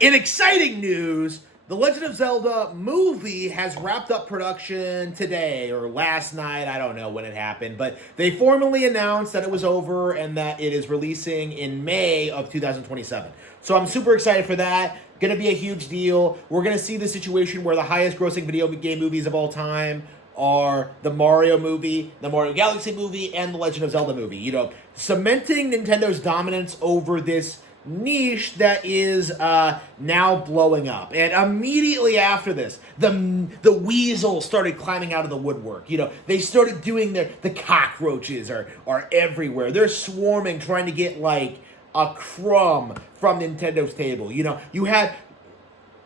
In exciting news, the Legend of Zelda movie has wrapped up production today or last night. I don't know when it happened, but they formally announced that it was over and that it is releasing in May of 2027. So I'm super excited for that. Going to be a huge deal. We're going to see the situation where the highest grossing video game movies of all time are the Mario movie, the Mario Galaxy movie, and the Legend of Zelda movie. You know, cementing Nintendo's dominance over this niche that is now blowing up. And immediately after this, the weasels started climbing out of the woodwork. You know, they started doing the cockroaches are everywhere. They're swarming, trying to get like a crumb from Nintendo's table. You know, you had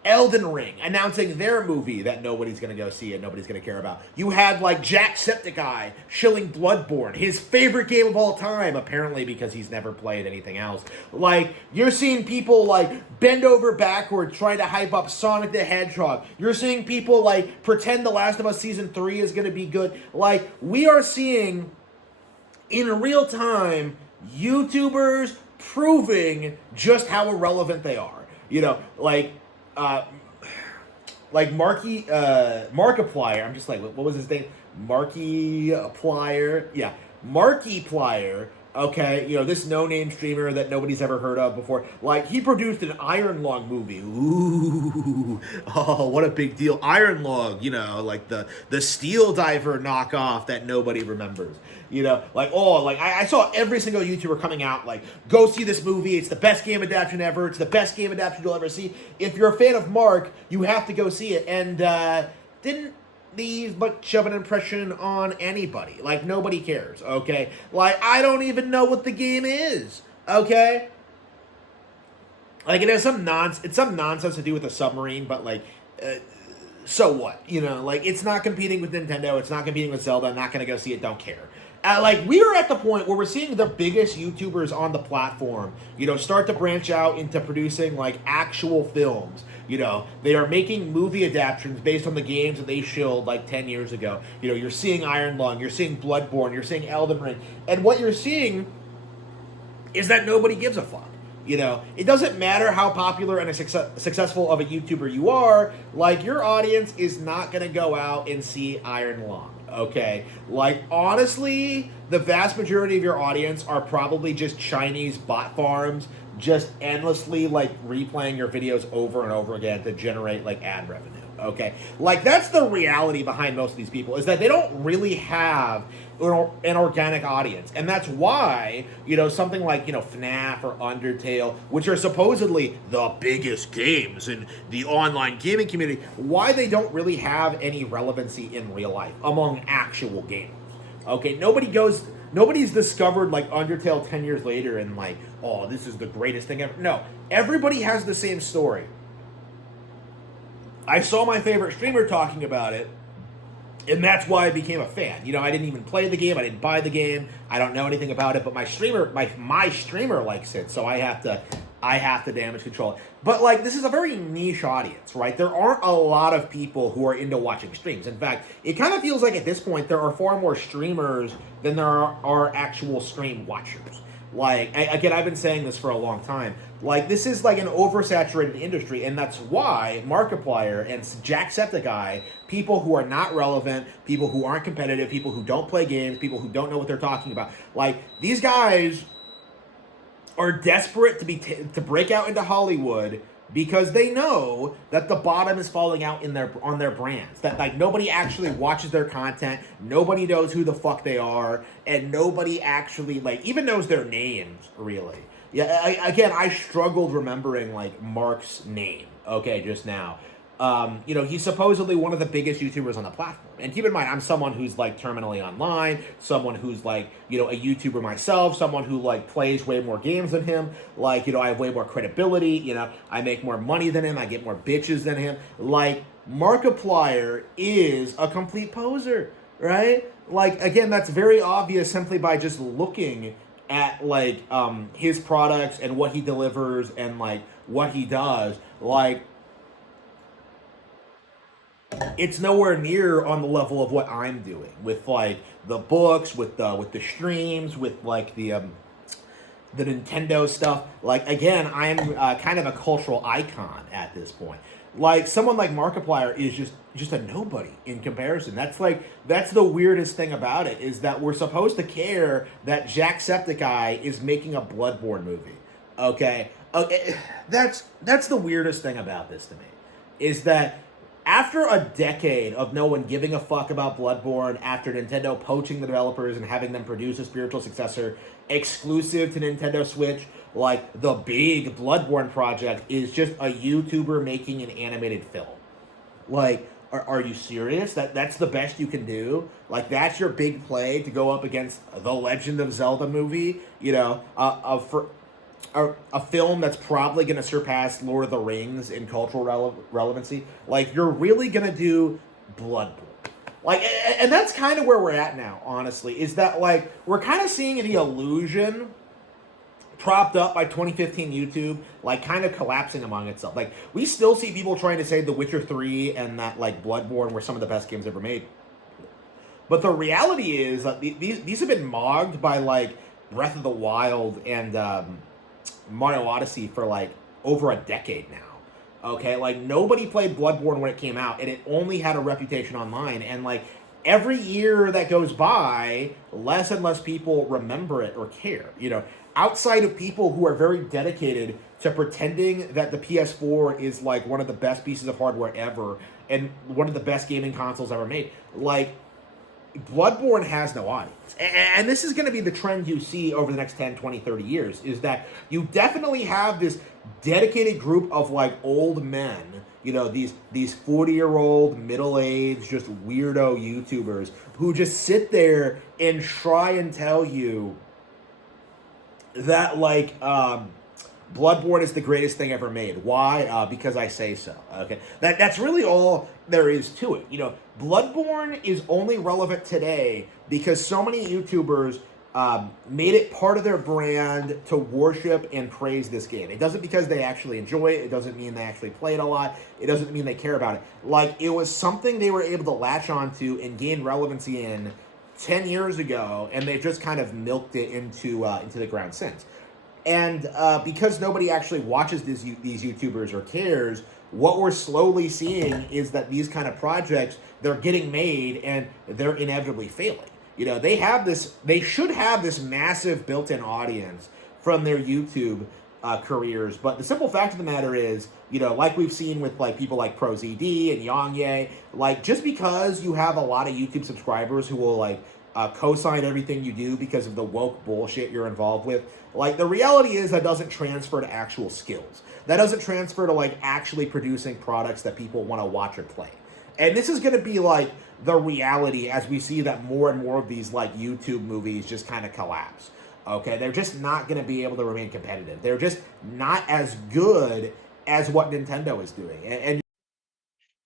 Elden Ring announcing their movie that nobody's going to go see and nobody's going to care about. You had like Jacksepticeye shilling Bloodborne, his favorite game of all time, apparently because he's never played anything else. Like, you're seeing people like bend over backward trying to hype up Sonic the Hedgehog. You're seeing people like pretend The Last of Us Season 3 is going to be good. Like, we are seeing in real time YouTubers proving just how irrelevant they are. You know, like Markiplier. I'm just like, what was his name? Markiplier. Yeah, Markiplier. Okay, you know, this no-name streamer that nobody's ever heard of before. Like, he produced an Iron Lung movie. Ooh, oh, what a big deal. Iron Lung, you know, like the Steel Diver knockoff that nobody remembers. You know, like, oh, like, I saw every single YouTuber coming out, like, go see this movie. It's the best game adaptation ever. It's the best game adaptation you'll ever see. If you're a fan of Mark, you have to go see it. And didn't leave much of an impression on anybody. Like, nobody cares, okay? Like, I don't even know what the game is, okay? Like, it has some nonsense to do with a submarine, but, like, so what? You know, like, it's not competing with Nintendo. It's not competing with Zelda. I'm not going to go see it. Don't care. Like, we are at the point where we're seeing the biggest YouTubers on the platform, you know, start to branch out into producing, like, actual films. You know, they are making movie adaptations based on the games that they shilled, like, 10 years ago. You know, you're seeing Iron Lung, you're seeing Bloodborne, you're seeing Elden Ring. And what you're seeing is that nobody gives a fuck. You know, it doesn't matter how popular and successful of a YouTuber you are, like, your audience is not going to go out and see Iron Lung. Okay, like, honestly, the vast majority of your audience are probably just Chinese bot farms just endlessly, like, replaying your videos over and over again to generate, like, ad revenue. Okay, like, that's the reality behind most of these people, is that they don't really have an organic audience. And that's why, you know, something like, you know, FNAF or Undertale, which are supposedly the biggest games in the online gaming community, why they don't really have any relevancy in real life among actual gamers. Okay, nobody's discovered, like, Undertale 10 years later and, like, oh, this is the greatest thing ever. No, everybody has the same story. I saw my favorite streamer talking about it, and that's why I became a fan. You know, I didn't even play the game. I didn't buy the game. I don't know anything about it, but my streamer likes it, so I have to damage control it. But, like, this is a very niche audience, right? There aren't a lot of people who are into watching streams. In fact, it kind of feels like at this point there are far more streamers than there are actual stream watchers. Like, again, I've been saying this for a long time. Like, this is like an oversaturated industry, and that's why Markiplier and Jacksepticeye, people who are not relevant, people who aren't competitive, people who don't play games, people who don't know what they're talking about, like, these guys are desperate to break out into Hollywood because they know that the bottom is falling out on their brands. That, like, nobody actually watches their content, nobody knows who the fuck they are, and nobody actually, like, even knows their names, really. Yeah, I struggled remembering, like, Mark's name, okay, just now. You know, he's supposedly one of the biggest YouTubers on the platform. And keep in mind, I'm someone who's, like, terminally online, someone who's, like, you know, a YouTuber myself, someone who, like, plays way more games than him. Like, you know, I have way more credibility, you know, I make more money than him, I get more bitches than him. Like, Markiplier is a complete poser, right? Like, again, that's very obvious simply by just looking at, like, his products and what he delivers and, like, what he does. Like, it's nowhere near on the level of what I'm doing with, like, the books, with the streams, with, like, the Nintendo stuff. Like, again, I am kind of a cultural icon at this point. Like, someone like Markiplier is just a nobody in comparison. That's the weirdest thing about it, is that we're supposed to care that Jacksepticeye is making a Bloodborne movie. Okay, okay, that's the weirdest thing about this to me, is that after a decade of no one giving a fuck about Bloodborne, after Nintendo poaching the developers and having them produce a spiritual successor exclusive to Nintendo Switch, like the big Bloodborne project is just a YouTuber making an animated film. Like, are you serious? That's the best you can do? Like, that's your big play to go up against the Legend of Zelda movie? You know, a film that's probably going to surpass Lord of the Rings in cultural relevancy. Like, you're really going to do Bloodborne. Like, and that's kind of where we're at now, honestly, is that, like, we're kind of seeing the illusion propped up by 2015 YouTube, like, kind of collapsing among itself. Like, we still see people trying to say The Witcher 3 and that, like, Bloodborne were some of the best games ever made. But the reality is that these have been mogged by, like, Breath of the Wild and Mario Odyssey for, like, over a decade now. Okay, like, nobody played Bloodborne when it came out, and it only had a reputation online. And, like, every year that goes by, less and less people remember it or care. You know, outside of people who are very dedicated to pretending that the PS4 is, like, one of the best pieces of hardware ever and one of the best gaming consoles ever made. Like, Bloodborne has no audience. And this is going to be the trend you see over the next 10, 20, 30 years, is that you definitely have this dedicated group of, like, old men, you know, these 40-year-old, middle-aged, just weirdo YouTubers who just sit there and try and tell you that, like, Bloodborne is the greatest thing ever made. Why? Because I say so. Okay, that's really all there is to it. You know, Bloodborne is only relevant today because so many YouTubers made it part of their brand to worship and praise this game. It doesn't because they actually enjoy it. It doesn't mean they actually play it a lot. It doesn't mean they care about it. Like, it was something they were able to latch onto and gain relevancy in 10 years ago, and they've just kind of milked it into the ground since. And because nobody actually watches these YouTubers or cares, what we're slowly seeing is that these kind of projects, they're getting made and they're inevitably failing. You know, they should have this massive built-in audience from their YouTube careers, but the simple fact of the matter is, you know, like we've seen with, like, people like ProZD and Yongye, like, just because you have a lot of YouTube subscribers who will, like, co-sign everything you do because of the woke bullshit you're involved with, like, the reality is that doesn't transfer to actual skills. That doesn't transfer to, like, actually producing products that people want to watch or play. And this is going to be, like, the reality as we see that more and more of these, like, YouTube movies just kind of collapse. Okay, they're just not going to be able to remain competitive. They're just not as good as what Nintendo is doing.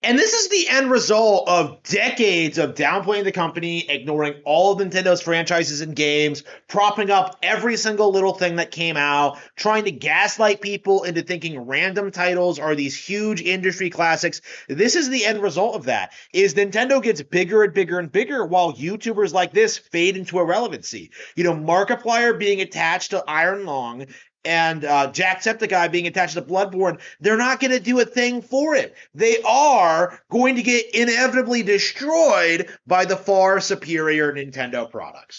And this is the end result of decades of downplaying the company, ignoring all of Nintendo's franchises and games, propping up every single little thing that came out, trying to gaslight people into thinking random titles are these huge industry classics. This is the end result of that, is Nintendo gets bigger and bigger and bigger while YouTubers like this fade into irrelevancy. You know, Markiplier being attached to Iron Long and Jacksepticeye being attached to Bloodborne, they're not going to do a thing for it. They are going to get inevitably destroyed by the far superior Nintendo products.